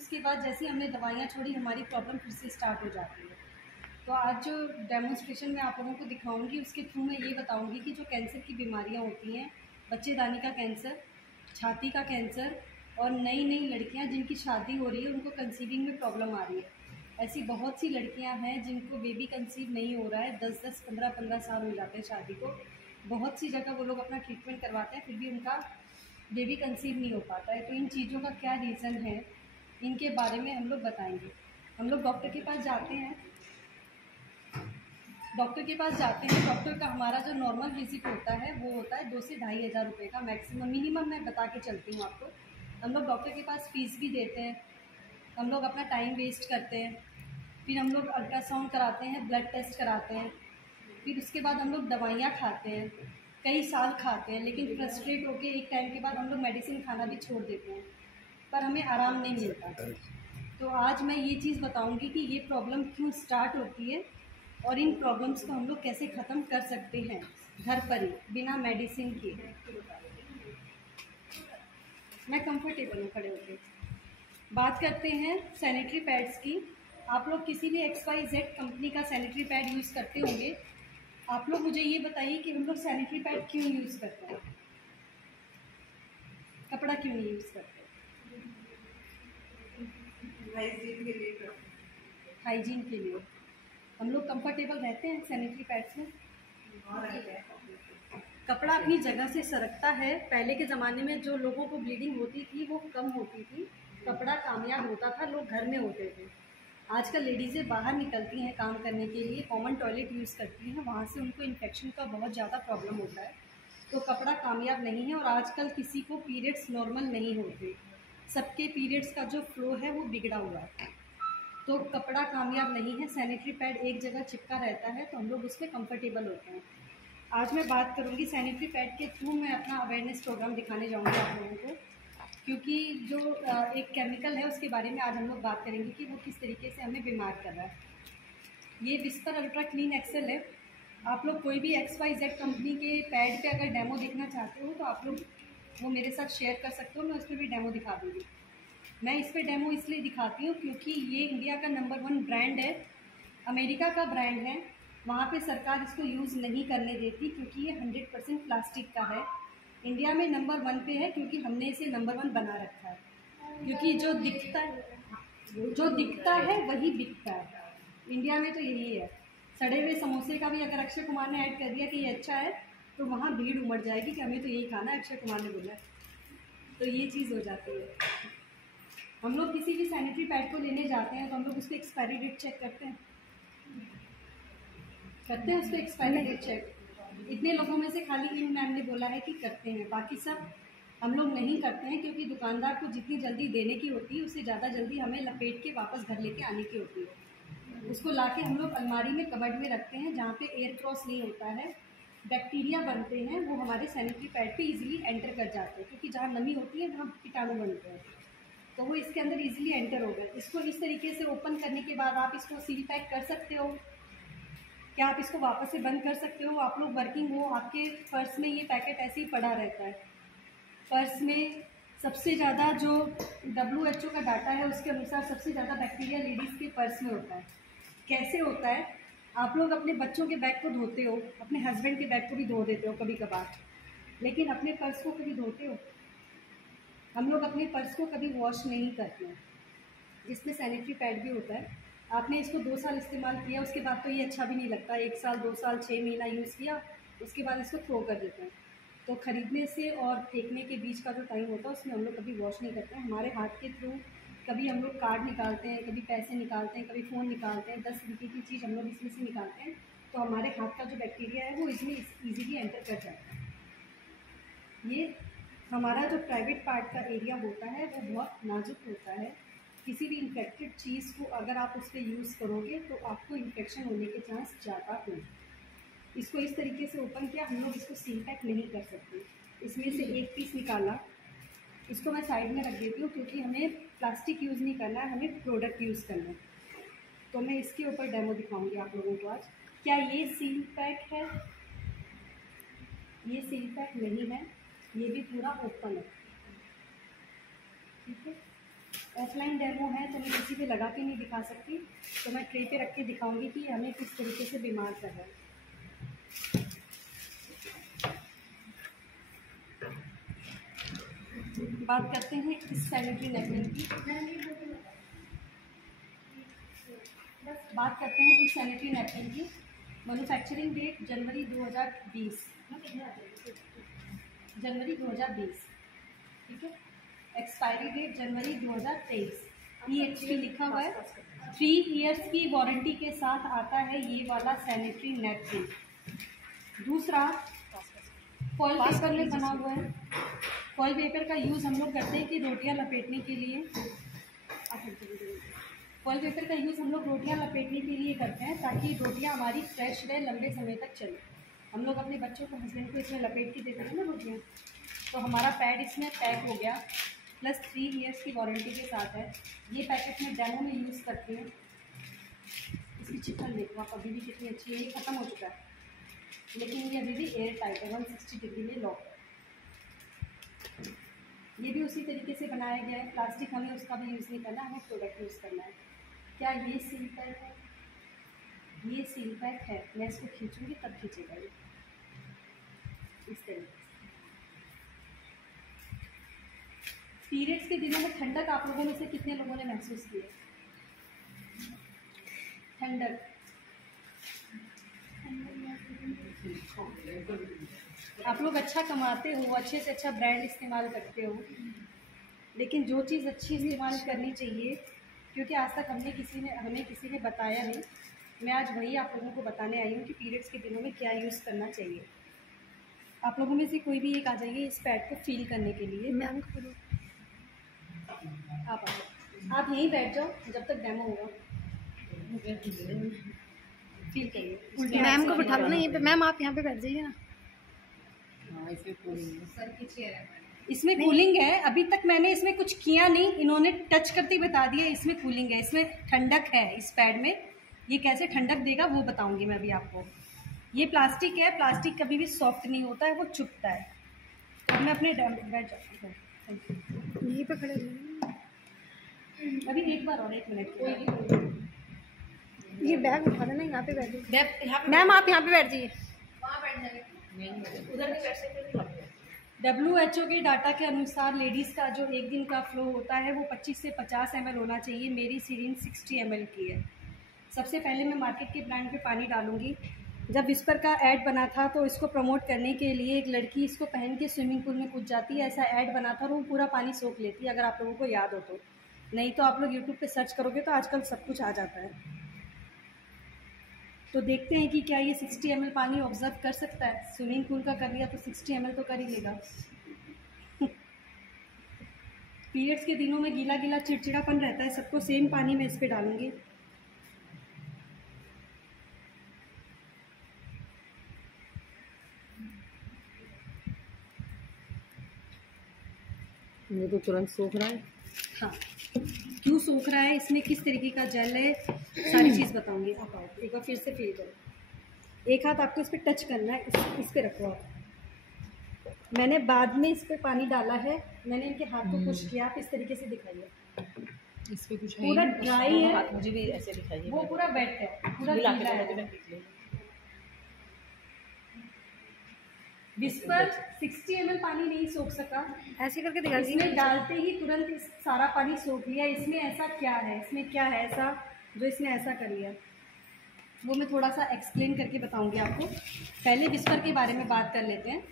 उसके बाद जैसे हमने दवाइयाँ छोड़ी हमारी प्रॉब्लम फिर से स्टार्ट हो जाती है। तो आज जो डेमोन्स्ट्रेशन मैं आप लोगों को दिखाऊंगी उसके थ्रू मैं ये बताऊंगी कि जो कैंसर की बीमारियाँ होती हैं, बच्चेदानी का कैंसर, छाती का कैंसर और नई नई लड़कियाँ जिनकी शादी हो रही है उनको कंसीविंग में प्रॉब्लम आ रही है। ऐसी बहुत सी लड़कियां हैं जिनको बेबी कंसीव नहीं हो रहा है, 10-10, 15-15 साल हो जाते हैं शादी को। बहुत सी जगह वो लोग अपना ट्रीटमेंट करवाते हैं फिर भी उनका बेबी कंसीव नहीं हो पाता है। तो इन चीज़ों का क्या रीज़न है, इनके बारे में हम लोग बताएंगे। हम लोग डॉक्टर के पास जाते हैं, डॉक्टर का हमारा जो नॉर्मल विजिट होता है वो होता है 2 से 2,500 हज़ार रुपये का मैक्सिमम, मिनिमम मैं बता के चलती हूँ आपको। हम लोग डॉक्टर के पास फ़ीस भी देते हैं, हम लोग अपना टाइम वेस्ट करते हैं, फिर हम लोग अल्ट्रासाउंड कराते हैं, ब्लड टेस्ट कराते हैं, फिर उसके बाद हम लोग दवाइयाँ खाते हैं, कई साल खाते हैं, लेकिन फ्रस्ट्रेट होकर एक टाइम के बाद हम लोग मेडिसिन खाना भी छोड़ देते हैं, पर हमें आराम नहीं मिलता। तो आज मैं ये चीज़ बताऊंगी कि ये प्रॉब्लम क्यों स्टार्ट होती है और इन प्रॉब्लम्स को हम लोग कैसे ख़त्म कर सकते हैं घर पर ही बिना मेडिसिन के। मैं कंफर्टेबल हूँ खड़े होकर। बात करते हैं सैनिटरी पैड्स की। आप लोग किसी भी XYZ कंपनी का सैनिटरी पैड यूज़ करते होंगे। आप लोग मुझे ये बताइए कि हम लोग सैनिटरी पैड क्यों यूज़ करते हैं, कपड़ा क्यों नहीं यूज़ करते? हाइजीन के लिए। हम लोग कंफर्टेबल रहते हैं सैनिटरी पैड्स में। कपड़ा अपनी जगह से सरकता है। पहले के ज़माने में जो लोगों को ब्लीडिंग होती थी वो कम होती थी, कपड़ा कामयाब होता था, लोग घर में होते थे। आजकल लेडीज़ें बाहर निकलती हैं काम करने के लिए, कॉमन टॉयलेट यूज़ करती हैं, वहाँ से उनको इन्फेक्शन का बहुत ज़्यादा प्रॉब्लम होता है। तो कपड़ा कामयाब नहीं है। और आजकल किसी को पीरियड्स नॉर्मल नहीं होते, सबके पीरियड्स का जो फ्लो है वो बिगड़ा हुआ है। तो कपड़ा कामयाब नहीं है। सैनिटरी पैड एक जगह चिपका रहता है तो हम लोग उसमें कंफर्टेबल होते हैं। आज मैं बात करूंगी सैनिटरी पैड के थ्रू, मैं अपना अवेयरनेस प्रोग्राम दिखाने जाऊंगी आप लोगों को, क्योंकि जो एक केमिकल है उसके बारे में आज हम लोग बात करेंगे कि वो किस तरीके से हमें बीमार कर रहा है। ये विस्पर अल्ट्रा क्लीन एक्सेल है। आप लोग कोई भी XYZ कंपनी के पैड पे अगर डेमो देखना चाहते हो तो आप लोग वो मेरे साथ शेयर कर सकते हो, मैं उस पर भी डेमो दिखा दूँगी। मैं इस पर डेमो इसलिए दिखाती हूँ क्योंकि ये इंडिया का नंबर 1 ब्रांड है, अमेरिका का ब्रांड है। वहाँ पे सरकार इसको यूज़ नहीं करने देती क्योंकि ये 100% प्लास्टिक का है। इंडिया में नंबर 1 पे है क्योंकि हमने इसे नंबर 1 बना रखा है, क्योंकि जो दिखता है वही बिकता है। इंडिया में तो यही है। सड़े हुए समोसे का भी अगर अक्षय कुमार ने ऐड कर दिया कि ये अच्छा है तो वहाँ भीड़ उमड़ जाएगी कि हमें तो यही खाना है, अक्षय कुमार ने बोला। तो ये चीज़ हो जाती है। हम लोग किसी भी सैनिटरी पैड को लेने जाते हैं तो हम लोग उसको एक्सपायरी डेट चेक करते हैं उसको एक्सपायरी डेट चेक। इतने लोगों में से खाली इन मैम ने बोला है कि करते हैं, बाकी सब हम लोग नहीं करते हैं, क्योंकि दुकानदार को जितनी जल्दी देने की होती है उससे ज़्यादा जल्दी हमें लपेट के वापस घर लेके आने की होती है। उसको लाके हम लोग अलमारी में कबर्ड में रखते हैं जहाँ पे एयर क्रॉस नहीं होता है, बैक्टीरिया बनते हैं वो हमारे सैनिटरी पैड पे इजीली एंटर कर जाते हैं, क्योंकि जहाँ नमी होती है वहाँ कीटाणु बनते हैं, तो वो इसके अंदर इजीली एंटर हो गए। इसको इस तरीके से ओपन करने के बाद आप इसको सील पैक कर सकते हो। क्या आप इसको वापस से बंद कर सकते हो? आप लोग वर्किंग हो, आपके पर्स में ये पैकेट ऐसे ही पड़ा रहता है। पर्स में सबसे ज़्यादा जो WHO का डाटा है उसके अनुसार सबसे ज़्यादा बैक्टीरिया लेडीज़ के पर्स में होता है। कैसे होता है? आप लोग अपने बच्चों के बैग को धोते हो, अपने हस्बैंड के बैग को भी धो देते हो कभी कभार, लेकिन अपने पर्स को कभी धोते हो? हम लोग अपने पर्स को कभी वॉश नहीं करते हैं, जिसमें सैनिटरी पैड भी होता है। आपने इसको 2 साल इस्तेमाल किया, उसके बाद तो ये अच्छा भी नहीं लगता। 1 साल, 2 साल, 6 महीना यूज़ किया, उसके बाद इसको थ्रो कर देते हैं। तो ख़रीदने से और फेंकने के बीच का जो टाइम होता है उसमें हम लोग कभी वॉश नहीं करते हैं। हमारे हाथ के थ्रू कभी हम लोग कार्ड निकालते हैं, कभी पैसे निकालते हैं, कभी फ़ोन निकालते हैं, 10 रुपये की चीज़ हम लोग इसमें से निकालते हैं, तो हमारे हाथ का जो बैक्टीरिया है वो इसमें ईजीली एंटर कर जाता है। ये हमारा जो प्राइवेट पार्ट का एरिया होता है वो बहुत नाजुक होता है। किसी भी इन्फेक्टेड चीज़ को अगर आप उस पर यूज़ करोगे तो आपको इन्फेक्शन होने के चांस ज़्यादा होंगे। इसको इस तरीके से ओपन किया, हम लोग इसको सील पैक नहीं कर सकते। इसमें से एक पीस निकाला, इसको मैं साइड में रख देती हूँ क्योंकि हमें प्लास्टिक यूज़ नहीं करना है, हमें प्रोडक्ट यूज़ करना है। तो मैं इसके ऊपर डेमो दिखाऊंगी आप लोगों को आज। क्या ये सील पैक है? ये सील पैक नहीं है, ये भी पूरा ओपन है। ठीक है, ऑफलाइन डेमो है तो मैं किसी पे लगा के नहीं दिखा सकती, तो मैं ट्रे पे रख के दिखाऊंगी कि हमें किस तरीके से बीमार कर रहा है। बात करते हैं इस सैनिटरी नैपकिन की। बात करते हैं इस सैनिटरी नैपकिन की। मैन्युफैक्चरिंग डेट जनवरी 2020, जनवरी 2020, ठीक है। एक्सपायरी डेट जनवरी 2023। EHP लिखा हुआ है। 3 इयर्स की वारंटी के साथ आता है ये वाला सैनिटरी नैपकिन। दूसरा, फॉइल पेपर में बना हुआ है। फॉइल पेपर का यूज़ हम लोग करते हैं कि रोटियां लपेटने के लिए, फॉइल पेपर का यूज़ हम लोग रोटियां लपेटने के लिए करते हैं ताकि रोटियां हमारी फ्रेश रहे, लंबे समय तक चले। हम लोग अपने बच्चों को, हस्बैंड को इसमें लपेट के देते हैं ना रोटियाँ, तो हमारा पैड इसमें पैक हो गया, प्लस 3 इयर्स की वारंटी के साथ है। ये पैकेट में डेमो में यूज़ करती हैं। इसकी चिकन देखो आप, अभी भी कितनी अच्छी है। ये ख़त्म हो चुका है लेकिन ये अभी भी एयर टाइट है, 160 डिग्री में लॉक है। ये भी उसी तरीके से बनाया गया है। प्लास्टिक हमें उसका भी यूज़ नहीं करना, हमें प्रोडक्ट यूज़ करना है। क्या ये सील पैक है? ये सील पैक है। मैं इसको खींचूंगी तब खींचेगा ये इस तरीके से। पीरियड्स के दिनों में ठंडक आप लोगों में से कितने लोगों ने महसूस की है? ठंडक आप लोग अच्छा कमाते हो, अच्छे से अच्छा ब्रांड इस्तेमाल करते हो, लेकिन जो चीज़ अच्छी इस्तेमाल करनी चाहिए, क्योंकि आज तक हमें किसी ने बताया नहीं। मैं आज वही आप लोगों को बताने आई हूँ कि पीरियड्स के दिनों में क्या यूज़ करना चाहिए। आप लोगों में से कोई भी एक आ जाइए इस पैड को फील करने के लिए। मैम आप यहीं बैठ जाओ जब तक डेमो होगा। फील करिए। मैम को बिठा लो ना यहीं पे। मैम आप यहाँ पे बैठ जाइए ना। इसमें कूलिंग है। अभी तक मैंने इसमें कुछ किया नहीं, इन्होंने टच करते ही बता दिया इसमें कूलिंग है, इसमें ठंडक है। इस पैड में ये कैसे ठंडक देगा वो बताऊंगी मैं अभी आपको। ये प्लास्टिक है, प्लास्टिक कभी भी सॉफ्ट नहीं होता है, वो चुभता है। तो मैं अपने बैठ जाती हूँ यहीं पे खड़े रहिए। अभी एक बार और 1 मिनट। ये बैग उठा देना, यहाँ पे बैठ जाइए। मैम आप यहाँ पे बैठ जाइए। WHO के डाटा के अनुसार लेडीज़ का जो एक दिन का फ्लो होता है वो 25 से 50 ml होना चाहिए। मेरी सीरीन 60 ml की है। सबसे पहले मैं मार्केट के ब्रांड पे पानी डालूंगी। जब विस्पर का ऐड बना था तो इसको प्रमोट करने के लिए एक लड़की इसको पहन के स्विमिंग पूल में कूद जाती है, ऐसा ऐड बना था और वो पूरा पानी सोख लेती है, अगर आप लोगों को याद हो तो। नहीं तो आप लोग यूट्यूब पे सर्च करोगे तो आजकल सब कुछ आ जाता है। तो देखते हैं कि क्या ये 60 ml पानी ऑब्जर्व कर सकता है। स्विमिंग पूल का कर लिया तो 60 ml तो कर ही लेगा। पीरियड्स के दिनों में गीला गीला चिड़चिड़ापन रहता है सबको। सेम पानी में इस पे डालूंगी। ये तो तुरंत सूख रहा है। हाँ, क्यों सूख रहा है, इसमें किस तरीके का जेल है, सारी चीज़ बताऊंगी। आप आओ एक बार फिर से फील करो। एक हाथ आपको इस पर टच करना है, इस पे रखो आप। मैंने बाद में इस पे पानी डाला है, मैंने इनके हाथ को पुश किया। आप इस तरीके से दिखाइए। इस पे कुछ पूरा ड्राई है, मुझे भी ऐसे दिखाइए। वो पूरा वेट है, पूरा गीला है। विस्पर 60 ml पानी नहीं सोख सका, ऐसे करके दिखा दीजिए। इसमें डालते ही तुरंत इस सारा पानी सोख लिया। इसमें ऐसा क्या है, इसमें क्या है ऐसा जो इसने ऐसा कर लिया, वो मैं थोड़ा सा एक्सप्लेन करके बताऊंगी आपको। पहले विस्पर के बारे में बात कर लेते हैं।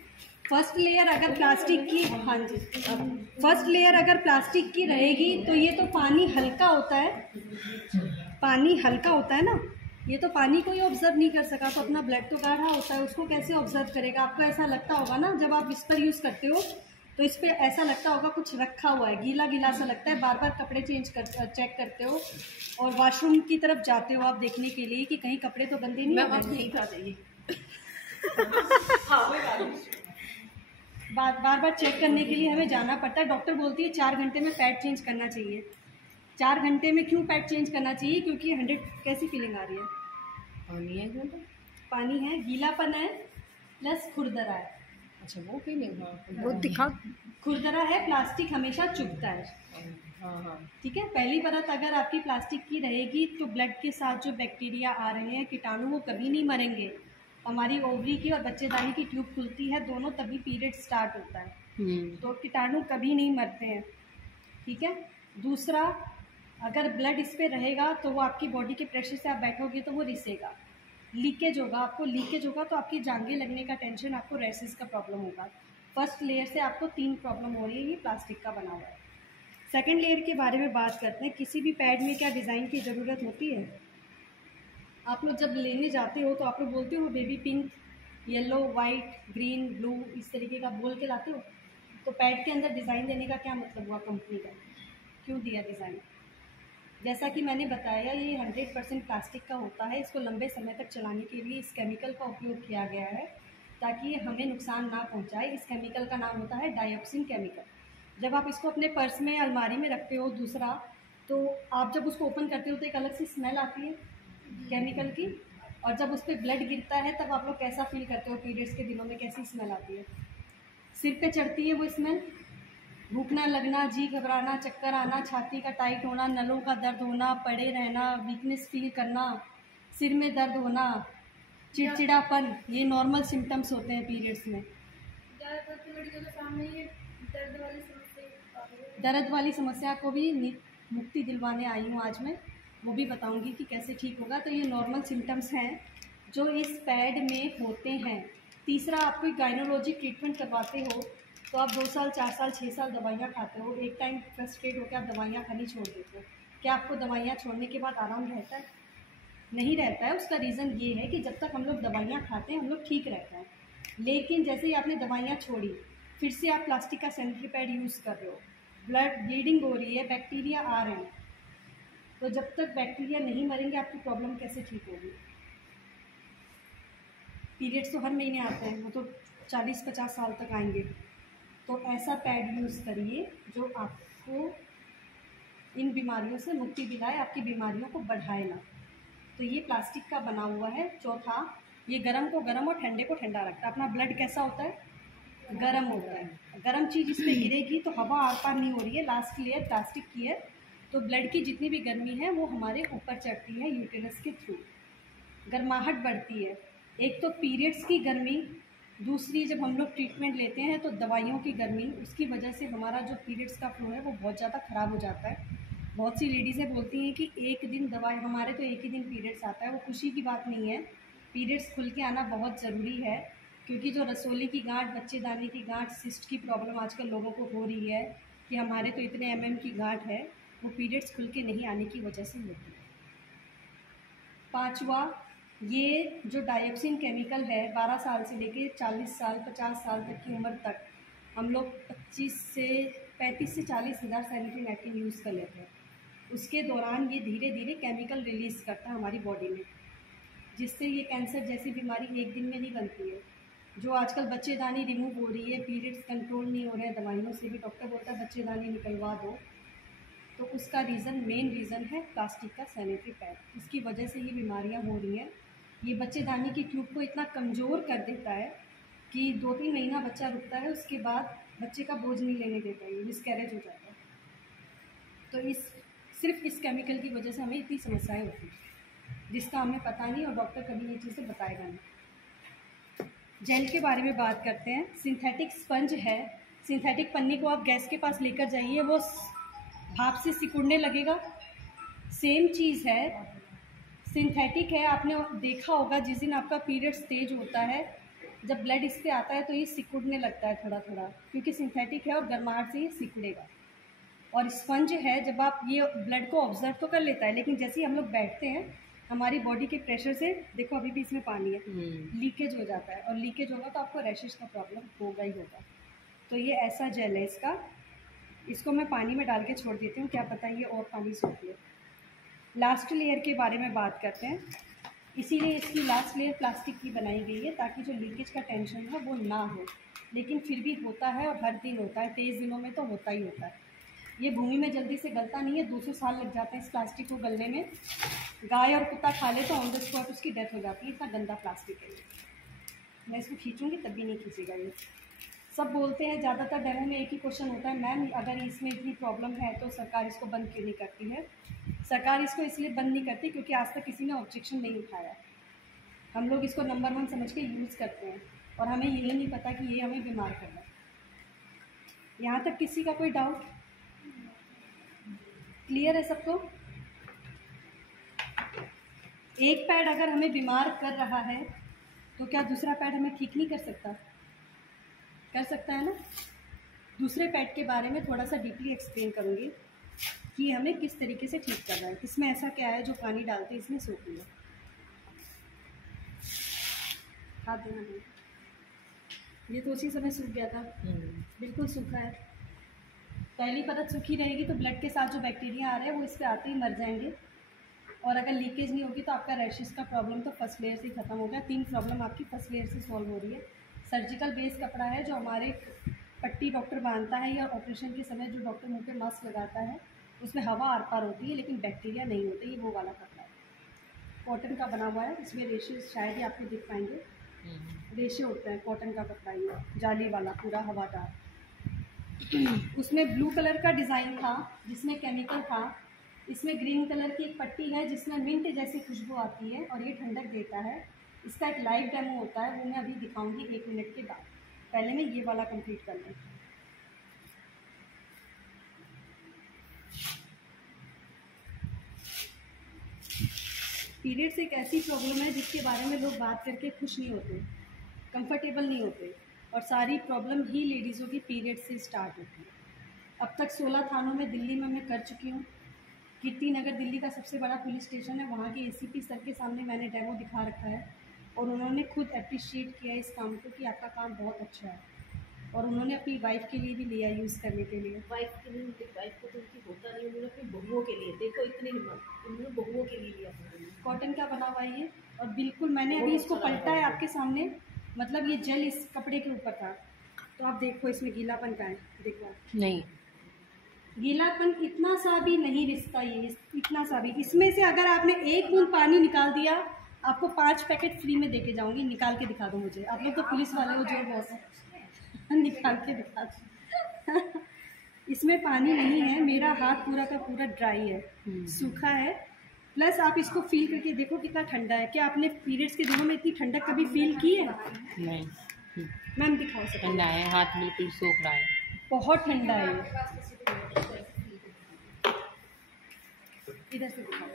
फर्स्ट लेयर अगर प्लास्टिक की, हाँ जी, फर्स्ट लेयर अगर प्लास्टिक की रहेगी तो ये तो पानी हल्का होता है, पानी हल्का होता है ना, ये तो पानी को ही ऑब्जर्व नहीं कर सका, तो अपना ब्लड तो गाढ़ा होता है, उसको कैसे ऑब्जर्व करेगा। आपको ऐसा लगता होगा ना जब आप विस्पर यूज़ करते हो तो इस पर ऐसा लगता होगा कुछ रखा हुआ है, गीला गीला सा लगता है। बार बार कपड़े चेक करते हो और वॉशरूम की तरफ जाते हो आप देखने के लिए कि कहीं कपड़े तो गंदे नहीं हो। बार बार चेक करने के लिए हमें जाना पड़ता है। डॉक्टर बोलती है 4 घंटे में पैड चेंज करना चाहिए। 4 घंटे में क्यों पैड चेंज करना चाहिए? क्योंकि 100 कैसी फीलिंग आ रही है, पानी है, गीलापन है, प्लस खुरदरा है। अच्छा वो फीलिंग, हाँ वो दिखा। खुरदरा है, प्लास्टिक हमेशा चुभता है। ठीक है। पहली परत अगर आपकी प्लास्टिक की रहेगी तो ब्लड के साथ जो बैक्टीरिया आ रहे हैं, कीटाणु, वो कभी नहीं मरेंगे। हमारी ओवरी की और बच्चेदानी की ट्यूब खुलती है दोनों, तभी पीरियड स्टार्ट होता है। तो कीटाणु कभी नहीं मरते हैं, ठीक है। दूसरा, अगर ब्लड इस पर रहेगा तो वो आपकी बॉडी के प्रेशर से आप बैठोगे तो वो रिसेगा, लीकेज होगा, आपको लीकेज होगा तो आपकी जांघें लगने का टेंशन, आपको रेसिस का प्रॉब्लम होगा। फर्स्ट लेयर से आपको 3 प्रॉब्लम हो रही है, ये प्लास्टिक का बना हुआ है। सेकंड लेयर के बारे में बात करते हैं। किसी भी पैड में क्या डिज़ाइन की ज़रूरत होती है? आप लोग जब लेने जाते हो तो आप लोग बोलते हो baby pink, yellow, white, green, blue, इस तरीके का बोल के लाते हो। तो पैड के अंदर डिज़ाइन देने का क्या मतलब हुआ कंपनी का? क्यों दिया डिज़ाइन? जैसा कि मैंने बताया, ये 100% प्लास्टिक का होता है। इसको लंबे समय तक चलाने के लिए इस केमिकल का उपयोग किया गया है ताकि ये हमें नुकसान ना पहुंचाए। इस केमिकल का नाम होता है डायोक्सिन केमिकल। जब आप इसको अपने पर्स में, अलमारी में रखते हो, दूसरा तो आप जब उसको ओपन करते हो तो एक अलग सी स्मेल आती है केमिकल की, और जब उस पर ब्लड गिरता है तब आप लोग कैसा फील करते हो? पीरियड्स के दिनों में कैसी स्मेल आती है? सिर पे चढ़ती है वो स्मेल, भूखना लगना, जी घबराना, चक्कर आना, छाती का टाइट होना, नलों का दर्द होना, पड़े रहना, वीकनेस फील करना, सिर में दर्द होना, चिड़चिड़ापन, ये नॉर्मल सिम्टम्स होते हैं पीरियड्स में। दर्द वाली समस्या को भी मुक्ति दिलवाने आई हूँ आज मैं, वो भी बताऊंगी कि कैसे ठीक होगा। तो ये नॉर्मल सिम्टम्स हैं जो इस पैड में होते हैं। तीसरा, आप कोई गायनोलॉजी ट्रीटमेंट करवाते हो तो आप 2 साल, 4 साल, 6 साल दवाइयाँ खाते हो, एक टाइम फ्रस्ट्रेट होकर आप दवाइयाँ खानी छोड़ देते हो। क्या आपको दवाइयाँ छोड़ने के बाद आराम रहता है? नहीं रहता है। उसका रीज़न ये है कि जब तक हम लोग दवाइयाँ खाते हैं हम लोग ठीक रहते हैं, लेकिन जैसे ही आपने दवाइयाँ छोड़ी, फिर से आप प्लास्टिक का सैनिटरी पैड यूज़ कर रहे हो, ब्लड ब्लीडिंग हो रही है, बैक्टीरिया आ रहे हैं, तो जब तक बैक्टीरिया नहीं मरेंगे आपकी प्रॉब्लम कैसे ठीक होगी? पीरियड्स तो हर महीने आते हैं, वो तो 40-50 साल तक आएंगे। तो ऐसा पैड यूज़ करिए जो आपको इन बीमारियों से मुक्ति दिलाए, आपकी बीमारियों को बढ़ाए ना। तो ये प्लास्टिक का बना हुआ है। चौथा, ये गर्म को गर्म और ठंडे को ठंडा रखता है। अपना ब्लड कैसा होता है? गर्म होता है। गर्म चीज़ इस पर गिरेगी तो हवा आर पार नहीं हो रही है, लास्ट लेयर प्लास्टिक की है, तो ब्लड की जितनी भी गर्मी है वो हमारे ऊपर चढ़ती है यूटेरस के थ्रू, गर्माहट बढ़ती है। एक तो पीरियड्स की गर्मी, दूसरी जब हम लोग ट्रीटमेंट लेते हैं तो दवाइयों की गर्मी, उसकी वजह से हमारा जो पीरियड्स का फ्लो है वो बहुत ज़्यादा ख़राब हो जाता है। बहुत सी लेडीज़ें बोलती हैं कि एक दिन दवाई, हमारे तो एक ही दिन पीरियड्स आता है। वो खुशी की बात नहीं है। पीरियड्स खुल के आना बहुत ज़रूरी है, क्योंकि जो रसोली की गांठ, बच्चेदानी की गांठ, सिस्ट की प्रॉब्लम आजकल लोगों को हो रही है कि हमारे तो इतने mm की गांठ है, वो पीरियड्स खुल के नहीं आने की वजह से होती है। पाँचवा, ये जो डायोक्सिन केमिकल है 12 साल से लेके 40 साल 50 साल तक की उम्र तक हम लोग 35 से 40 हज़ार सैनिटरी नैपकिन यूज़ कर लेते हैं। उसके दौरान ये धीरे धीरे केमिकल रिलीज़ करता है हमारी बॉडी में, जिससे ये कैंसर जैसी बीमारी एक दिन में नहीं बनती है। जो आजकल बच्चेदानी रिमूव हो रही है, पीरियड्स कंट्रोल नहीं हो रहे हैं दवाइयों से भी, डॉक्टर बोलता है बच्चेदानी निकलवा दो, तो उसका मेन रीज़न है प्लास्टिक का सैनिटरी पैड। इसकी वजह से ये बीमारियां हो रही हैं। ये बच्चेदानी की ट्यूब को इतना कमज़ोर कर देता है कि 2-3 महीना बच्चा रुकता है, उसके बाद बच्चे का बोझ नहीं लेने देता है, मिसकैरेज हो जाता है। तो सिर्फ इस केमिकल की वजह से हमें इतनी समस्याएं होती हैं, जिसका हमें पता नहीं और डॉक्टर कभी ये चीज़ें बताएगा नहीं। जेल के बारे में बात करते हैं। सिंथेटिक स्पंज है। सिंथेटिक पन्नी को आप गैस के पास लेकर जाइए, वो भाप से सिकुड़ने लगेगा। सेम चीज़ है, सिंथेटिक है। आपने देखा होगा जिस दिन आपका पीरियड्स तेज होता है, जब ब्लड इस पर आता है तो ये सिकुड़ने लगता है थोड़ा थोड़ा, क्योंकि सिंथेटिक है और गर्माहट से ये सिकुड़ेगा। और स्पंज है, जब आप ये ब्लड को ऑब्जर्व तो कर लेता है, लेकिन जैसे ही हम लोग बैठते हैं हमारी बॉडी के प्रेशर से, देखो अभी भी इसमें पानी है, लीकेज हो जाता है, और लीकेज होगा तो आपको रैशेस का प्रॉब्लम होगा ही होगा। तो ये ऐसा जेल है इसका, इसको मैं पानी में डाल के छोड़ देती हूँ, क्या पता ये और पानी सूख ले। लास्ट लेयर के बारे में बात करते हैं। इसीलिए इसकी लास्ट लेयर प्लास्टिक की बनाई गई है ताकि जो लीकेज का टेंशन है वो ना हो, लेकिन फिर भी होता है और हर दिन होता है, तेज़ दिनों में तो होता ही होता है। ये भूमि में जल्दी से गलता नहीं है, 200 साल लग जाते हैं इस प्लास्टिक को गलने में। गाय और कुत्ता खा ले तो ऑन द स्पॉट उसकी डेथ हो जाती है, इतना गंदा प्लास्टिक है। मैं इसको खींचूँगी तब भी नहीं खींचेगा ये। सब बोलते हैं, ज़्यादातर डेमो में एक ही क्वेश्चन होता है, मैम अगर इसमें इतनी प्रॉब्लम है तो सरकार इसको बंद क्यों नहीं करती है? सरकार इसको इसलिए बंद नहीं करती क्योंकि आज तक किसी ने ऑब्जेक्शन नहीं उठाया। हम लोग इसको नंबर 1 समझ के यूज़ करते हैं और हमें यही नहीं पता कि ये हमें बीमार कर रहा है। यहाँ तक किसी का कोई डाउट? क्लियर है सबको? एक पैड अगर हमें बीमार कर रहा है तो क्या दूसरा पैड हमें ठीक नहीं कर सकता? कर सकता है ना। दूसरे पैड के बारे में थोड़ा सा डीपली एक्सप्लेन करूँगी कि हमें किस तरीके से ठीक कर रहा है। इसमें ऐसा क्या है जो पानी डालते हैं इसमें सूख लिया, हाथ देना नहीं, ये तो उसी समय सूख गया था, बिल्कुल सूखा है। पहली परत सूखी रहेगी तो ब्लड के साथ जो बैक्टीरिया आ रहे हैं वो इस पर आते ही मर जाएंगे, और अगर लीकेज नहीं होगी तो आपका रैशेस का प्रॉब्लम तो फर्स्ट लेयर से ही खत्म हो गया। 3 प्रॉब्लम आपकी फर्स्ट लेयर से सॉल्व हो रही है। सर्जिकल बेस कपड़ा है जो हमारे पट्टी डॉक्टर बांधता है या ऑपरेशन के समय जो डॉक्टर मुंह पे मास्क लगाता है, उसमें हवा आर पार होती है लेकिन बैक्टीरिया नहीं होते, ये वो वाला कपड़ा है। कॉटन का बना हुआ है, इसमें रेशे शायद ही आपको दिख पाएंगे, रेशे होते हैं। कॉटन का कपड़ा ये जाली वाला पूरा हवादार। उसमें ब्लू कलर का डिज़ाइन था जिसमें केमिकल था। इसमें ग्रीन कलर की एक पट्टी है जिसमें मिंट जैसी खुशबू आती है और ये ठंडक देता है। इसका एक लाइव डेमो होता है, वो मैं अभी दिखाऊंगी 1 मिनट के बाद। पहले मैं ये वाला कंप्लीट कर लूँ। पीरियड्स एक ऐसी प्रॉब्लम है जिसके बारे में लोग बात करके खुश नहीं होते, कंफर्टेबल नहीं होते, और सारी प्रॉब्लम ही लेडीज़ों की पीरियड से स्टार्ट होती है। अब तक 16 थानों में दिल्ली में मैं कर चुकी हूँ। कीर्ति नगर दिल्ली का सबसे बड़ा पुलिस स्टेशन है, वहाँ के एसीपी सर के सामने मैंने डेमो दिखा रखा है और उन्होंने खुद अप्रिशिएट किया इस काम को कि आपका काम बहुत अच्छा है, और उन्होंने अपनी वाइफ के लिए भी लिया यूज़ करने के लिए। वाइफ के लिए, वाइफ को तो उनकी होता नहीं, उन्होंने अपनी बहुओं के लिए, देखो इतनी हिम्मत, उन्होंने बहुओं के लिए लिया। कॉटन का बना हुआ है ये, और बिल्कुल मैंने अभी इसको पलटा है आपके सामने, मतलब ये जेल इस कपड़े के ऊपर था, तो आप देखो इसमें गीलापन का है, देखो नहीं गीलापन इतना सा भी नहीं रिश्ता, ये इतना सा भी। इसमें से अगर आपने 1 बूंद पानी निकाल दिया, आपको 5 पैकेट फ्री में देके जाऊंगी। निकाल के दिखा दो मुझे, आप लोग तो पुलिस वाले हो जो बहुत है, निकाल के दिखा दो। इसमें पानी नहीं है, मेरा हाथ पूरा का पूरा ड्राई है, सूखा है। प्लस आप इसको फील करके देखो कितना ठंडा है। क्या आपने पीरियड्स के दिनों में इतनी ठंडक कभी फील की है? नहीं मैम दिखाओ सकते, ठंडा है, हाथ बिल्कुल सूख रहा है, बहुत ठंडा है ये। इधर से दिखाओ,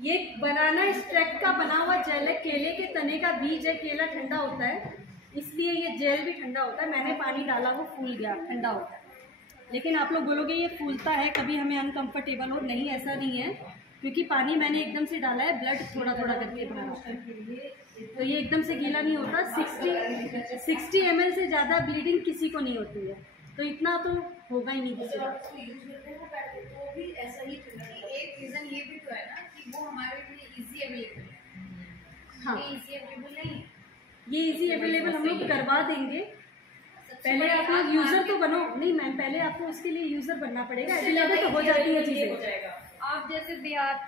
ये बनाना स्ट्रैक्ट का बना हुआ जेल है, केले के तने का बीज है। केला ठंडा होता है इसलिए ये जेल भी ठंडा होता है। मैंने पानी डाला वो फूल गया, ठंडा होता है। लेकिन आप लोग बोलोगे ये फूलता है, कभी हमें अनकंफर्टेबल हो, नहीं ऐसा नहीं है, क्योंकि पानी मैंने एकदम से डाला है, ब्लड थोड़ा थोड़ा करके भरा, तो ये एकदम से गीला नहीं होता। 60 ml से ज़्यादा ब्लीडिंग किसी को नहीं होती है, तो इतना तो होगा ही नहीं किसी को। तो भी ऐसा ही एक रीज़न ये भी तो है ना कि वो हमारे लिए इजी अवेलेबल है। हाँ, ये इजी अवेलेबल नहीं, ये इजी अवेलेबल हम लोग करवा देंगे। पहले आप लोग यूज़र तो बनो, नहीं मैम, पहले आपको उसके लिए यूज़र बनना पड़ेगा, अवेलेबल तो हो जाती है चीज़ें। आप जैसे देहात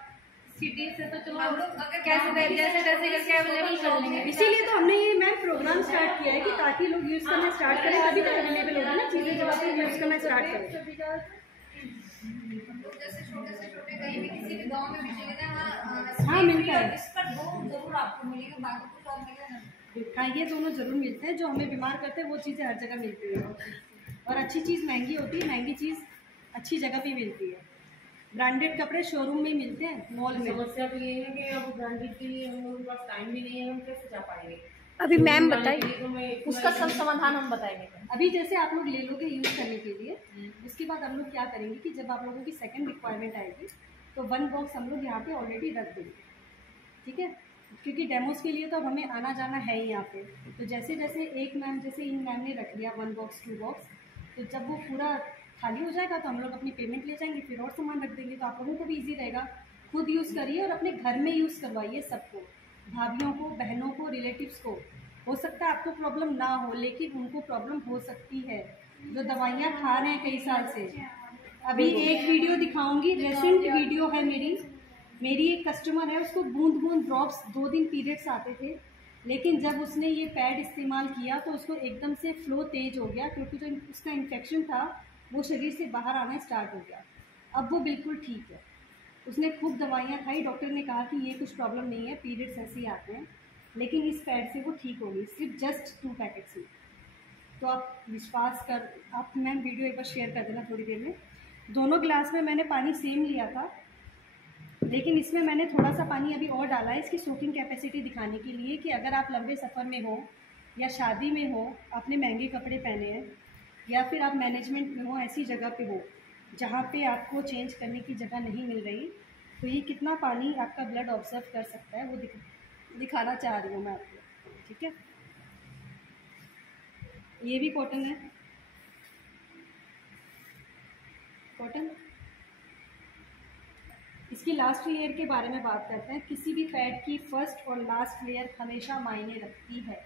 सिटी से तो चलो हम लोग अगर कैसे जैसे करके अवेलेबल कर लेंगे। इसीलिए तो हमने ये मैम प्रोग्राम स्टार्ट किया है कि ताकि लोग यूज़ करना स्टार्ट करें, तभी तो अवेलेबल होगा ना चीज़ें, जब आप यूज़ करना स्टार्ट करें। जैसे छोटे से छोटे कहीं भी किसी भी गांव में भी चले जाए, हाँ मिलता है, इस पर जरूर आपको मिलेगा, बाकी कुछ और मिलेगा ना। हाँ ये दोनों ज़रूर मिलते हैं। जो हमें बीमार करते हैं वो चीज़ें हर जगह मिलती है, और अच्छी चीज़ महंगी होती है, महंगी चीज़ अच्छी जगह भी मिलती है। ब्रांडेड कपड़े शोरूम में मिलते हैं, मॉल में। समस्या तो ये है कि अब ब्रांडेड के लिए हम लोगों के पास टाइम भी नहीं है, हम कैसे जा पाएंगे? अभी मैम बताइए, उसका सब समाधान हम बताएंगे। अभी जैसे आप लोग ले लोगे यूज़ करने के लिए, उसके बाद हम लोग क्या करेंगे कि जब आप लोगों की सेकंड रिक्वायरमेंट आएगी तो 1 बॉक्स हम लोग यहाँ पे ऑलरेडी रख देंगे, ठीक है, क्योंकि डेमोज के लिए तो अब हमें आना जाना है ही यहाँ पे। तो जैसे जैसे एक मैम, जैसे इन मैम ने रख लिया 1 बॉक्स 2 बॉक्स, तो जब वो पूरा खाली हो जाएगा तो हम लोग अपनी पेमेंट ले जाएंगे, फिर और सामान रख देंगे। तो आप लोगों को भी इजी रहेगा, खुद यूज़ करिए और अपने घर में यूज़ करवाइए सबको, भाभियों को, बहनों को, रिलेटिव्स को। हो सकता है आपको प्रॉब्लम ना हो, लेकिन उनको प्रॉब्लम हो सकती है जो दवाइयाँ खा रहे हैं कई साल से। अभी एक वीडियो दिखाऊंगी, रेसेंट वीडियो है मेरी एक कस्टमर है, उसको बूंद बूंद ड्रॉप्स 2 दिन पीरियड्स आते थे, लेकिन जब उसने ये पैड इस्तेमाल किया तो उसको एकदम से फ्लो तेज हो गया, क्योंकि जो उसका इन्फेक्शन था वो शरीर से बाहर आना स्टार्ट हो गया। अब वो बिल्कुल ठीक है। उसने खूब दवाइयाँ खाई, डॉक्टर ने कहा कि ये कुछ प्रॉब्लम नहीं है, पीरियड्स ऐसे ही आते हैं, लेकिन इस पैड से वो ठीक हो गई, सिर्फ जस्ट 2 पैकेट्स में। तो आप विश्वास कर, आप मैम वीडियो एक बार शेयर कर देना थोड़ी देर में। दोनों गिलास में मैंने पानी सेम लिया था, लेकिन इसमें मैंने थोड़ा सा पानी अभी और डाला है इसकी सोकिंग कैपेसिटी दिखाने के लिए कि अगर आप लंबे सफ़र में हो या शादी में हो, आपने महंगे कपड़े पहने हैं, या फिर आप मैनेजमेंट में हो, ऐसी जगह पे हो जहाँ पे आपको चेंज करने की जगह नहीं मिल रही, तो ये कितना पानी आपका ब्लड ऑब्जर्व कर सकता है वो दिखाना चाह रही हूँ मैं आपको। ठीक है, ये भी कॉटन है, कॉटन। इसकी लास्ट लेयर के बारे में बात करते हैं। किसी भी पैड की फर्स्ट और लास्ट लेयर हमेशा मायने रखती है।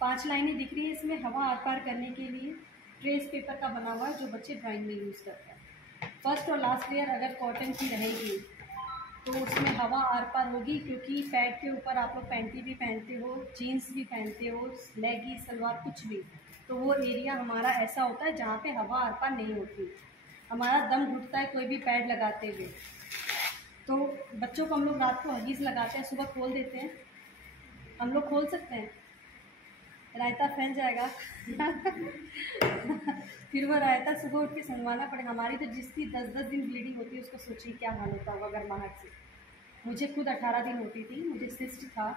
5 लाइनें दिख रही है इसमें, हवा आर पार करने के लिए ट्रेस पेपर का बना हुआ है जो बच्चे ड्राइंग में यूज़ करते हैं। फर्स्ट और लास्ट लेयर अगर कॉटन की रहेगी तो उसमें हवा आर पार होगी, क्योंकि पैड के ऊपर आप लोग पैंटी भी पहनते हो, जीन्स भी पहनते हो, लेगी सलवार कुछ भी, तो वो एरिया हमारा ऐसा होता है जहाँ पे हवा आर पार नहीं होती, हमारा दम घुटता है कोई भी पैड लगाते हुए। तो बच्चों को हम लोग रात को हगीज़ लगाते हैं, सुबह खोल देते हैं, हम लोग खोल सकते हैं, रायता फैल जाएगा फिर वो रायता सुबह उठ के संगवाना पड़ेगा। हमारी तो जिसकी 10-10 दिन ब्लीडिंग होती है उसको सोचिए क्या हाल होता होगा गर्माहट से। मुझे खुद 18 दिन होती थी, मुझे सिस्ट था,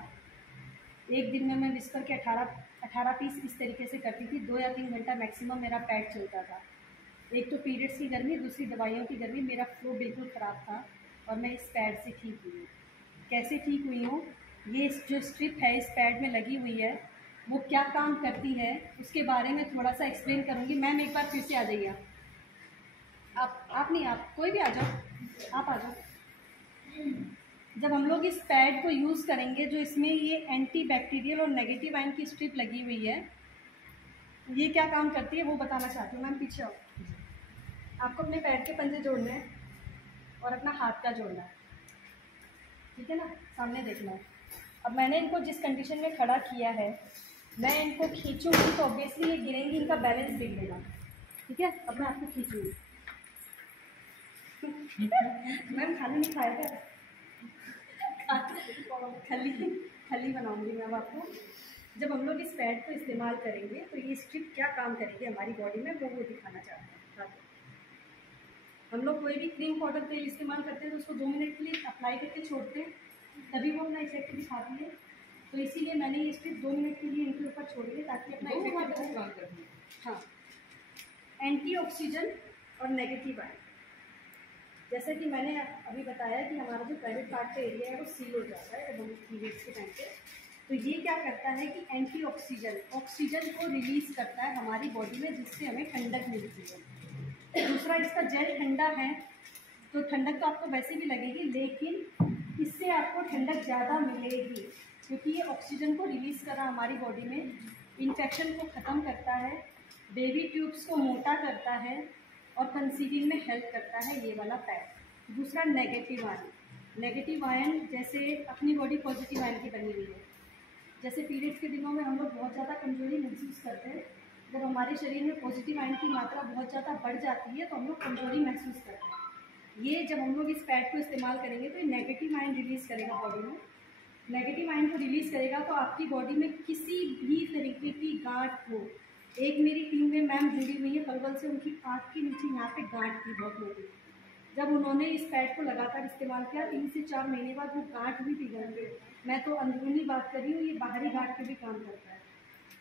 एक दिन में मैं विस्पर के 18 पीस इस तरीके से करती थी। 2 या 3 घंटा मैक्सिमम मेरा पैड चलता था। एक तो पीरियड्स की गर्मी, दूसरी दवाइयों की गर्मी, मेरा फ्लो बिल्कुल ख़राब था और मैं इस पैड से ठीक हुई हूँ। कैसे ठीक हुई हूँ, ये जो स्ट्रिप है इस पैड में लगी हुई है वो क्या काम करती है उसके बारे में थोड़ा सा एक्सप्लेन करूँगी। मैम एक बार फिर से आ जाइए, आप नहीं, आप कोई भी आ जाओ, आप आ जाओ। जब हम लोग इस पैड को यूज़ करेंगे, जो इसमें ये एंटी बैक्टीरियल और नेगेटिव आयन की स्ट्रिप लगी हुई है, ये क्या काम करती है वो बताना चाहती हूँ। मैम पीछे आओ। आपको अपने पैड के पंजे जोड़ने हैं और अपना हाथ का जोड़ना है, ठीक है ना, सामने देखना है। अब मैंने इनको जिस कंडीशन में खड़ा किया है, मैं इनको खींचूंगी तो ऑब्वियसली ये गिरेंगी, इनका बैलेंस बिगड़ेगा। ठीक है, अब मैं आपको खींचूंगी मैम खाली नहीं खाएगा, खली बनाऊंगी मैं अब आपको। जब हम लोग इस पैड को इस्तेमाल करेंगे तो ये स्ट्रिप क्या काम करेगी हमारी बॉडी में वो दिखाना चाहते हैं। हम लोग कोई भी क्रीम पाउडर तेल इस्तेमाल करते हैं तो उसको 2 मिनट के लिए अप्लाई करके छोड़ते हैं, तभी वो अपना इफेक्ट दिखाती है। तो इसीलिए मैंने ये स्ट्रिप 2 मिनट के लिए इनके ऊपर छोड़ी है ताकि अपना इफेक्ट दिखाए। हाँ, एंटी ऑक्सीजन और नेगेटिव आयन, जैसा कि मैंने अभी बताया कि हमारा जो प्राइवेट पार्ट का एरिया है वो सील हो जाता है जब हम पीरियड्स के टाइम पे। तो ये क्या करता है कि एंटी ऑक्सीजन को रिलीज़ करता है हमारी बॉडी में, जिससे हमें ठंडक मिलती है। दूसरा, इसका जेल ठंडा है तो ठंडक तो आपको वैसे भी लगेगी, लेकिन इससे आपको ठंडक ज़्यादा मिलेगी क्योंकि ये ऑक्सीजन को रिलीज़ कर रहा है हमारी बॉडी में, इन्फेक्शन को ख़त्म करता है, बेबी ट्यूब्स को मोटा करता है और कंसीविंग में हेल्प करता है ये वाला पैड। दूसरा, नेगेटिव आयन जैसे अपनी बॉडी पॉजिटिव आयन की बनी हुई है। जैसे पीरियड्स के दिनों में हम लोग बहुत ज़्यादा कमजोरी महसूस करते हैं, जब हमारे शरीर में पॉजिटिव आयन की मात्रा बहुत ज़्यादा बढ़ जाती है तो हम लोग कमजोरी महसूस करते हैं। ये जब हम लोग इस पैड को इस्तेमाल करेंगे तो ये नेगेटिव आयन रिलीज़ करेगा बॉडी में। नेगेटिव आयन को रिलीज़ करेगा तो आपकी बॉडी में किसी भी तरीके की गांठ हो, एक मेरी टीम में मैम जुड़ी हुई है पलवल से, उनकी आँख के नीचे यहाँ पे गांठ थी बहुत मोटी। जब उन्होंने इस पैड को लगातार इस्तेमाल किया 3 से 4 महीने बाद वो गांठ भी पिघल गई। मैं तो अंदरूनी बात कर रही हूँ, ये बाहरी गांठ पे भी काम करता है।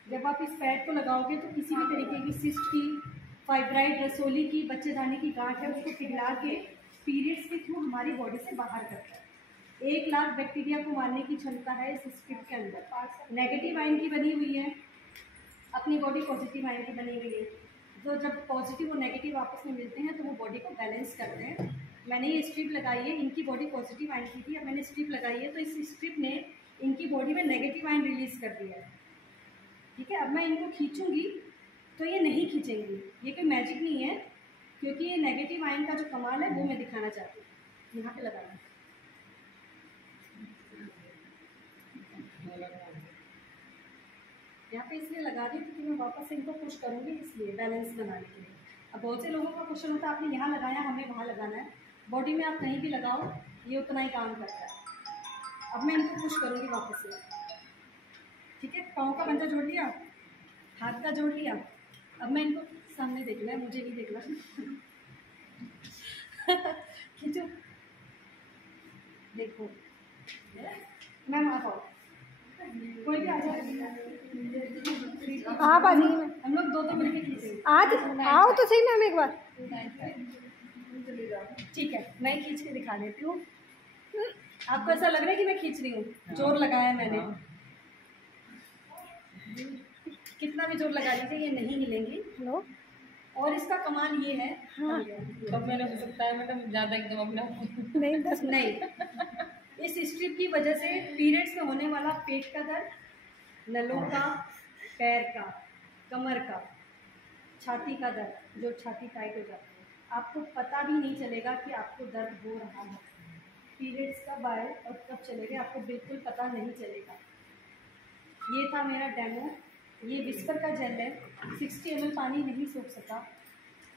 जब आप इस पैड को लगाओगे तो किसी भी तरीके की सिस्ट की, फाइब्राइड, रसोली की, बच्चेदानी की गांठ है उसको पिघला के पीरियड्स के थ्रू हमारी बॉडी से बाहर करता है। 1 लाख बैक्टीरिया को मारने की क्षमता है इस स्ट्रिप के अंदर। नेगेटिव आयन की बनी हुई है, अपनी बॉडी पॉजिटिव आयन की बनी हुई है। तो जब पॉजिटिव और नेगेटिव आपस में मिलते हैं तो वो बॉडी को बैलेंस करते हैं। मैंने ये स्ट्रिप लगाई है, इनकी बॉडी पॉजिटिव आयन की थी, अब मैंने स्ट्रिप लगाई है तो इस स्ट्रिप ने इनकी बॉडी में नेगेटिव आयन रिलीज़ कर दिया है। ठीक है, अब मैं इनको खींचूंगी तो ये नहीं खींचेंगी, ये कोई मैजिक नहीं है क्योंकि ये नेगेटिव आयन का जो कमाल है वो मैं दिखाना चाहती हूँ। यहाँ पे लगाना, यहाँ पे इसलिए लगा रही हूँ क्योंकि मैं वापस इनको पुश करूँगी, इसलिए बैलेंस बनाने के लिए। अब बहुत से लोगों का क्वेश्चन होता है आपने यहाँ लगाया, हमें वहाँ लगाना है। बॉडी में आप कहीं भी लगाओ, ये उतना ही काम करता है। अब मैं इनको पुश करूँगी वापस से, ठीक है। पाँव का पंजा जोड़ लिया, हाथ का जोड़ लिया। अब मैं इनको सामने देखना है, मुझे नहीं देखना। खींचो, देखो मैम आप आओ, कोई भी आ जाए, आप आ जाइए। हम लोग दो मिलकर खींचेंगे। आज आओ तो सही मैम एक बार। ठीक है, मैं खींच के दिखा देती हूँ। आपको ऐसा लग रहा है कि मैं खींच रही हूँ? जोर लगाया मैंने, कितना भी जोर लगा लीजिए ये नहीं हिलेंगी। हेलो, और इसका कमाल ये है, हाँ कब मैंने हो सकता है मैडम ज़्यादा एकदम अपना नहीं 10 नहीं, इस स्ट्रिप की वजह से पीरियड्स में होने वाला पेट का दर्द, नलों का, पैर का, कमर का, छाती का दर्द, जो छाती टाइट हो जाती है, आपको पता भी नहीं चलेगा कि आपको दर्द हो रहा है। पीरियड्स कब आए और कब चलेगा आपको बिल्कुल पता नहीं चलेगा। ये था मेरा डेमो। ये विस्पर का जेल है, 60 ml पानी नहीं सूख सका।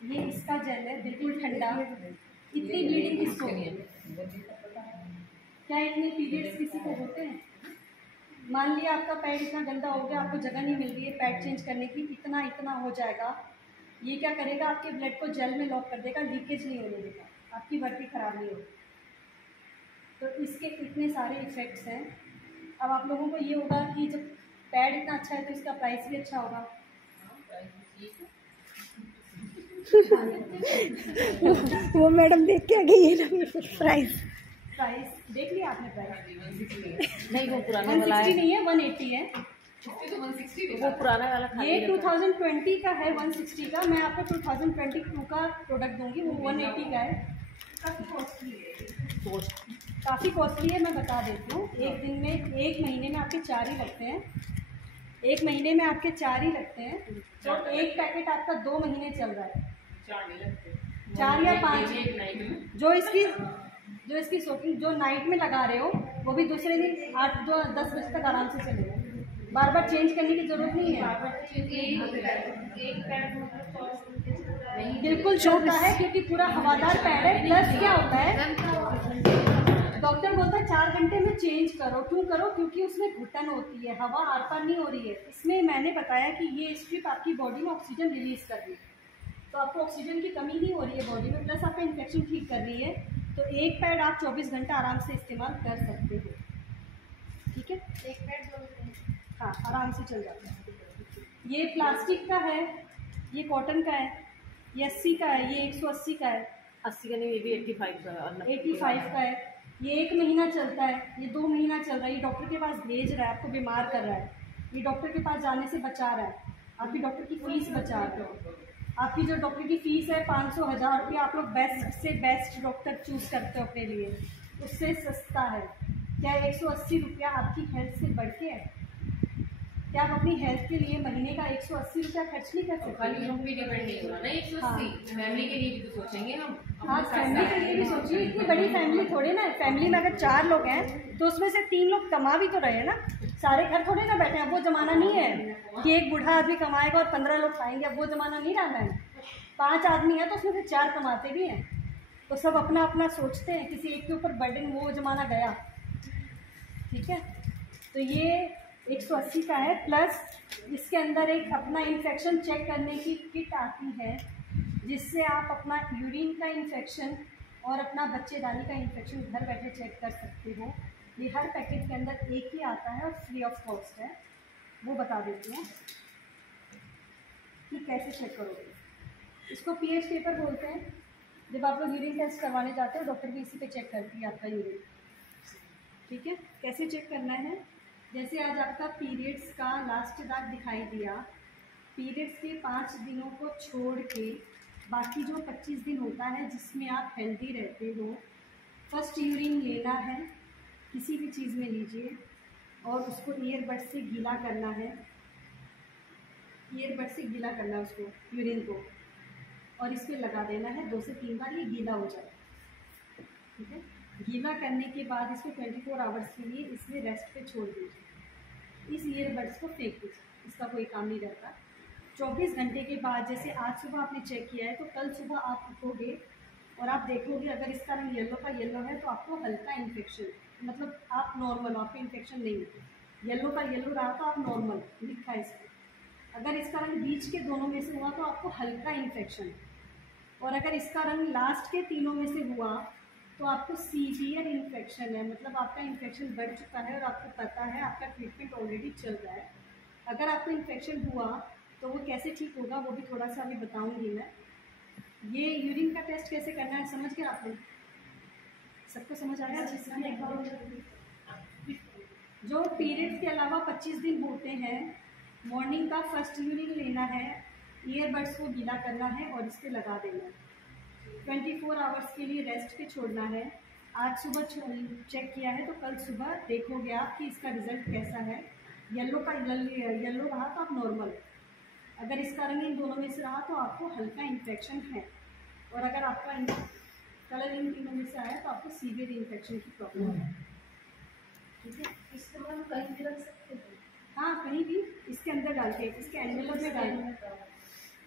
ये इसका जेल है, बिल्कुल ठंडा। इतनी ब्लीडिंग किसको, क्या इतने पीरियड्स किसी को होते हैं? मान लिया आपका पैड इतना गंदा हो गया, आपको जगह नहीं मिल रही है पैड चेंज करने की, इतना हो जाएगा। ये क्या करेगा, आपके ब्लड को जेल में लॉक कर देगा, लीकेज नहीं होने देगा, आपकी वर्दी खराब नहीं होगी। तो इसके इतने सारे इफ़ेक्ट्स हैं। अब आप लोगों को ये होगा कि जब पैड इतना अच्छा है तो इसका प्राइस भी अच्छा होगा। वो मैडम देख के आ गई है ना प्राइस देख लिया आपने? प्राइस नहीं, वो पुराना वाला है, 160 नहीं है, 180 है। वो पुराना वाला था। ये 2020 का है, 160 का। मैं आपको 2022 का प्रोडक्ट दूंगी, वो 180 का है। काफ़ी कॉस्टली है, मैं बता देती हूँ। एक दिन में, एक महीने में आपके 4 ही लगते हैं। एक महीने में आपके 4 ही लगते हैं, तो एक पैकेट आपका 2 महीने चल रहा है। 4 या 5 जो इसकी सोकिंग जो नाइट में लगा रहे हो, वो भी दूसरे दिन 8-10 बजे तक आराम से चलेगा। बार बार चेंज करने की जरूरत नहीं है। बिल्कुल छोटा है क्योंकि पूरा हवादार पैड है। प्लस क्या होता है, डॉक्टर बोलता है 4 घंटे में चेंज करो। क्यों करो? क्योंकि उसमें घुटन होती है, हवा आर पार नहीं हो रही है। इसमें मैंने बताया कि ये स्ट्रिप आपकी बॉडी में ऑक्सीजन रिलीज कर रही है, तो आपको ऑक्सीजन की कमी नहीं हो रही है बॉडी में, प्लस आपका इन्फेक्शन ठीक कर रही है। तो एक पैड आप 24 घंटा आराम से इस्तेमाल कर सकते हो, ठीक है। एक पैड 2 घंटे, हाँ, आराम से चल जाता है। ये प्लास्टिक का है, ये कॉटन का है, ये 80 का है, ये 180 का है। 80 का नहीं, ये भी 85 का है। 85 का है। ये 1 महीना चलता है, ये 2 महीना चल रहा है। ये डॉक्टर के पास भेज रहा है, आपको बीमार कर रहा है। ये डॉक्टर के पास जाने से बचा रहा है, आपकी डॉक्टर की फीस बचा रहा है। आपकी जो डॉक्टर की फ़ीस है 500-1000 रुपया, आप लोग बेस्ट से बेस्ट डॉक्टर चूज़ करते हो अपने लिए, उससे सस्ता है। क्या 180 रुपया आपकी हेल्थ से बढ़ के है? क्या आप अपनी हेल्थ के लिए महीने का 180 रुपया खर्च नहीं कर सकते? खाली हम भी डिपेंड नहीं हो रहा ना 180, फैमिली के लिए भी तो सोचेंगे हम। हाँ, फैमिली के लिए भी सोचिए। इतनी बड़ी फैमिली थोड़ी ना है। फैमिली में अगर 4 लोग हैं तो उसमें से 3 लोग कमा भी तो रहे हैं ना, सारे घर थोड़े ना बैठे हैं। अब वो ज़माना नहीं है कि एक बूढ़ा आदमी कमाएगा और 15 लोग खाएंगे, अब वो ज़माना नहीं रहा है। 5 आदमी हैं तो उसमें से 4 कमाते भी हैं, तो सब अपना अपना सोचते हैं, किसी एक के ऊपर बर्डन, वो ज़माना गया, ठीक है। तो ये 180 का है। प्लस इसके अंदर एक अपना इन्फेक्शन चेक करने की किट आती है, जिससे आप अपना यूरिन का इन्फेक्शन और अपना बच्चेदानी का इन्फेक्शन घर बैठे चेक कर सकते हो। ये हर पैकेट के अंदर एक ही आता है और फ्री ऑफ कॉस्ट है। वो बता देती हूँ कि कैसे चेक करोगे। इसको पीएच पेपर बोलते हैं। जब आप लोग यूरिन टेस्ट करवाने जाते हो, डॉक्टर भी इसी पे चेक करती है आपका यूरिन, ठीक है। कैसे चेक करना है? जैसे आज आपका पीरियड्स का लास्ट दाग दिखाई दिया, पीरियड्स के 5 दिनों को छोड़ के बाकी जो 25 दिन होता है जिसमें आप हेल्दी रहते हो, फर्स्ट यूरिन लेना है, किसी भी चीज़ में लीजिए, और उसको ईयरबड से गीला करना है। ईयरबड से गीला करना है उसको, यूरिन को। और इस पर लगा देना है 2 से 3 बार, ये गीला हो जाए। ठीक है, गीला करने के बाद इसको 24 आवर्स के लिए इसमें रेस्ट पे छोड़ दीजिए। इस ईयरबड्स को फेंक दीजिए, इसका कोई काम नहीं रहता। 24 घंटे के बाद, जैसे आज सुबह आपने चेक किया है, तो कल सुबह आप उठोगे और आप देखोगे अगर इसका रंग येलो का येलो है तो आपको हल्का इन्फेक्शन, मतलब आप नॉर्मल, आपको इन्फेक्शन नहीं है। येलो का येलो रहा तो आप नॉर्मल लिखा है इसमें। अगर इसका रंग बीच के दोनों में से हुआ तो आपको हल्का इन्फेक्शन, और अगर इसका रंग लास्ट के तीनों में से हुआ तो आपको सीवियर इन्फेक्शन है, मतलब आपका इन्फेक्शन बढ़ चुका है और आपको पता है, आपका ट्रीटमेंट ऑलरेडी चल रहा है। अगर आपको इन्फेक्शन हुआ तो वो कैसे ठीक होगा वो भी थोड़ा सा अभी बताऊंगी मैं। ये यूरिन का टेस्ट कैसे करना है समझ गए आपने? सबको समझ आया? एक बार जो पीरियड्स के अलावा 25 दिन होते हैं, मॉर्निंग का फर्स्ट यूरिन लेना है, ईयरबड्स को गीला करना है और इस पर लगा देना है। 24 आवर्स के लिए रेस्ट पे छोड़ना है। आज सुबह चेक किया है तो कल सुबह देखोगे आप कि इसका रिज़ल्ट कैसा है। येलो रहा तो आप नॉर्मल, अगर इसका रंग इन दोनों में से रहा तो आपको हल्का इन्फेक्शन है, और अगर आपका कलर इन तीनों में से आया तो आपको सीवियर इन्फेक्शन की प्रॉब्लम है। ठीक है, इसको हम कहीं भी रख सकते हैं। हाँ, कहीं भी इसके अंदर डाल के, इसके एनवेलप में डाल,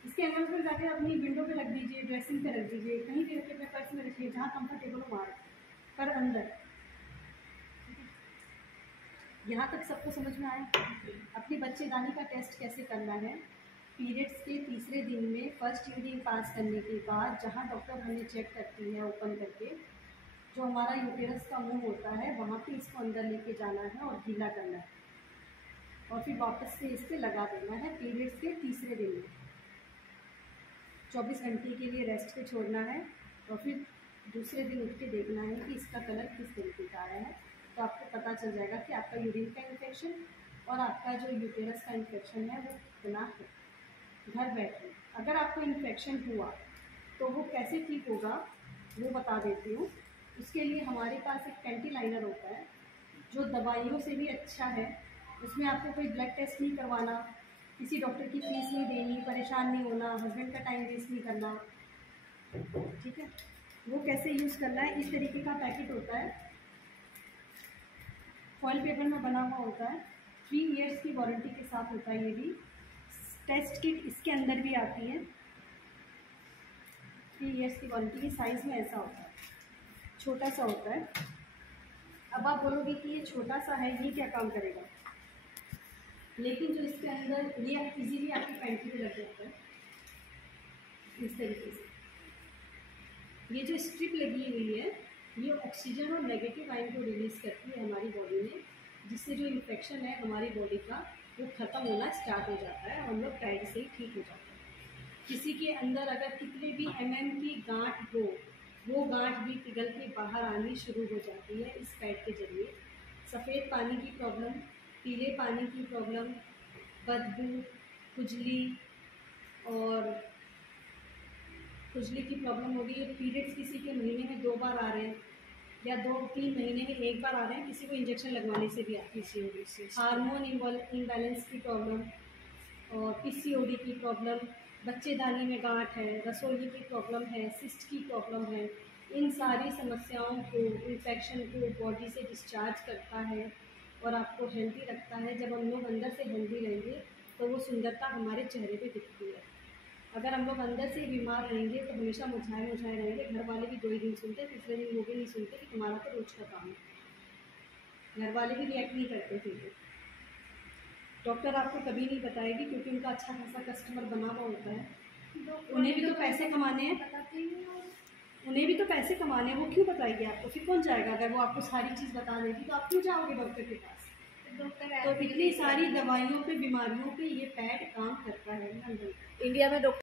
इसके एनवेलप में जाके अपनी विंडो पे रख दीजिए, ड्रेसिंग पे रख दीजिए, कहीं भी रखिए, अपने पर्स में रखिए, जहाँ कंफर्टेबल हो वहाँ पर अंदर। यहाँ तक सबको समझ में आया? अपनी बच्चेदानी का टेस्ट कैसे करना है? पीरियड्स के तीसरे दिन में फर्स्ट यूरिन पास करने के बाद, जहाँ डॉक्टर हमें चेक करती है ओपन करके, जो हमारा यूटेरस का मुंह होता है वहाँ पे इसको अंदर लेके जाना है और गीला करना है, और फिर वापस से इस पर लगा देना है। पीरियड्स के तीसरे दिन में 24 घंटे के लिए रेस्ट पे छोड़ना है, और फिर दूसरे दिन उठ के देखना है कि इसका कलर किस तरीके का आया है। तो आपको पता चल जाएगा कि आपका यूरिन का इन्फेक्शन और आपका जो यूटेरस का इन्फेक्शन है वो कितना है। घर बैठे अगर आपको इन्फेक्शन हुआ तो वो कैसे ठीक होगा वो बता देती हूँ। उसके लिए हमारे पास एक पैंटी लाइनर होता है जो दवाइयों से भी अच्छा है। उसमें आपको कोई ब्लड टेस्ट नहीं करवाना, किसी डॉक्टर की फीस नहीं देनी, परेशान नहीं होना, हस्बैंड का टाइम वेस्ट नहीं करना। ठीक है, वो कैसे यूज़ करना है, इस तरीके का पैकेट होता है, फॉइल पेपर में बना हुआ होता है, 3 इयर्स की वारंटी के साथ होता है। ये भी टेस्ट किट इसके अंदर भी आती है, 3 इयर्स की वारंटी की। साइज़ में ऐसा होता है, छोटा सा होता है। अब आप बोलोगे कि ये छोटा सा है, ये क्या काम करेगा, लेकिन जो इसके अंदर ये इजीली आपकी पैंटी पे लग जाता है इस तरीके से। ये जो स्ट्रिप लगी हुई है ये ऑक्सीजन और नेगेटिव आयन को रिलीज़ करती है हमारी बॉडी में, जिससे जो इन्फेक्शन है हमारी बॉडी का वो ख़त्म होना स्टार्ट हो जाता है और हम लोग टाइड से ही ठीक हो जाते हैं। किसी के अंदर अगर कितने भी mm की गांठ हो, वो गांठ भी पिघल के बाहर आनी शुरू हो जाती है इस पैड के जरिए। सफ़ेद पानी की प्रॉब्लम, पीले पानी की प्रॉब्लम, बदबू, खुजली और खुजली की प्रॉब्लम होगी। पीरियड्स किसी के महीने में 2 बार आ रहे हैं या 2-3 महीने में 1 बार आ रहे हैं, किसी को इंजेक्शन लगवाने से भी आती है। हार्मोन इम्बैलेंस की प्रॉब्लम और पीसीओडी की प्रॉब्लम, बच्चेदानी में गांठ है, रसोली की प्रॉब्लम है, सिस्ट की प्रॉब्लम है। इन सारी समस्याओं को, इन्फेक्शन को बॉडी से डिस्चार्ज करता है और आपको हेल्दी रखता है। जब हम लोग अंदर से हेल्दी रहेंगे तो वो सुंदरता हमारे चेहरे पे दिखती है। अगर हम लोग अंदर से बीमार रहेंगे तो हमेशा मुरझाए रहेंगे। घर वाले भी 2 ही दिन सुनते, तीसरे दिन वो भी नहीं सुनते कि तुम्हारा तो रोज का काम है। घर वाले भी रिएक्ट नहीं करते। फिर डॉक्टर आपको कभी नहीं बताएगी क्योंकि उनका अच्छा खासा कस्टमर बना हुआ होता है। उन्हें भी तो पैसे कमाने हैं, उन्हें भी तो पैसे कमाने हैं, वो क्यों बताएगी आपको? फिर कौन जाएगा? अगर वो आपको सारी चीज़ बता देगी तो आप क्यों जाओगे डॉक्टर के पास? तो इतनी सारी दवाइयों पे, बीमारियों पे ये पैड काम करता है। इंडिया में डॉक्टर